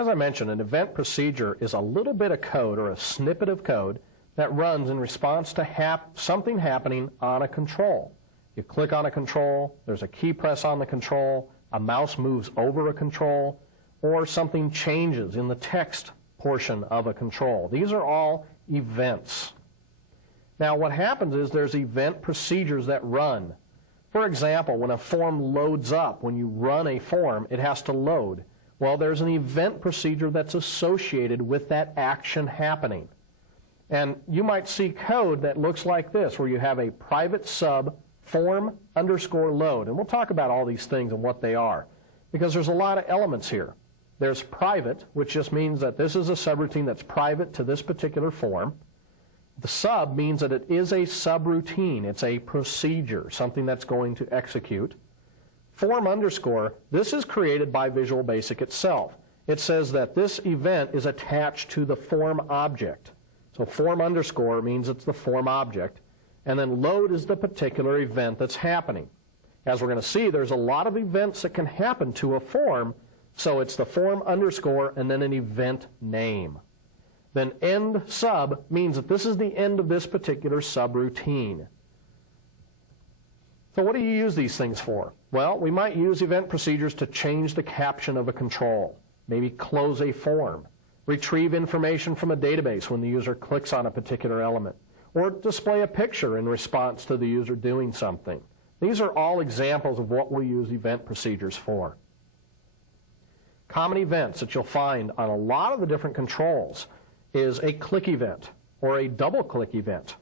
As I mentioned, an event procedure is a little bit of code or a snippet of code that runs in response to something happening on a control. You click on a control, there's a key press on the control, a mouse moves over a control, or something changes in the text portion of a control. These are all events. Now what happens is there's event procedures that run. For example, when a form loads up, when you run a form, it has to load. Well, there's an event procedure that's associated with that action happening. And you might see code that looks like this, where you have a private sub form underscore load. And we'll talk about all these things and what they are, because there's a lot of elements here. There's private, which just means that this is a subroutine that's private to this particular form. The sub means that it is a subroutine. It's a procedure, something that's going to execute. Form underscore, this is created by Visual Basic itself. It says that this event is attached to the form object. So form underscore means it's the form object. And then load is the particular event that's happening. As we're going to see, there's a lot of events that can happen to a form. So it's the form underscore and then an event name. Then end sub means that this is the end of this particular subroutine. So what do you use these things for? Well, we might use event procedures to change the caption of a control, maybe close a form, retrieve information from a database when the user clicks on a particular element, or display a picture in response to the user doing something. These are all examples of what we use event procedures for. Common events that you'll find on a lot of the different controls is a click event or a double click event,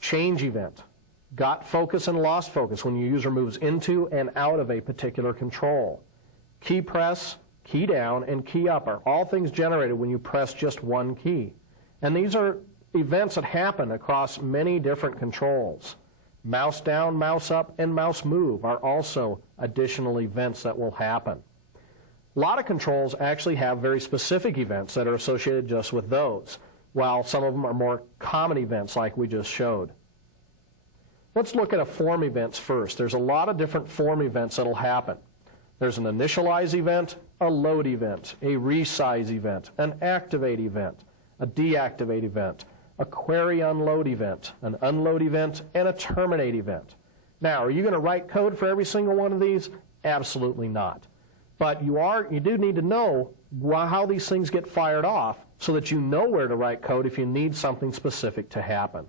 change event, got focus and lost focus when your user moves into and out of a particular control. Key press, key down, and key up are all things generated when you press just one key. And these are events that happen across many different controls. Mouse down, mouse up, and mouse move are also additional events that will happen. A lot of controls actually have very specific events that are associated just with those, while some of them are more common events like we just showed. Let's look at a form events first. There's a lot of different form events that will happen. There's an initialize event, a load event, a resize event, an activate event, a deactivate event, a query unload event, an unload event, and a terminate event. Now, are you going to write code for every single one of these? Absolutely not. But you do need to know how these things get fired off so that you know where to write code if you need something specific to happen.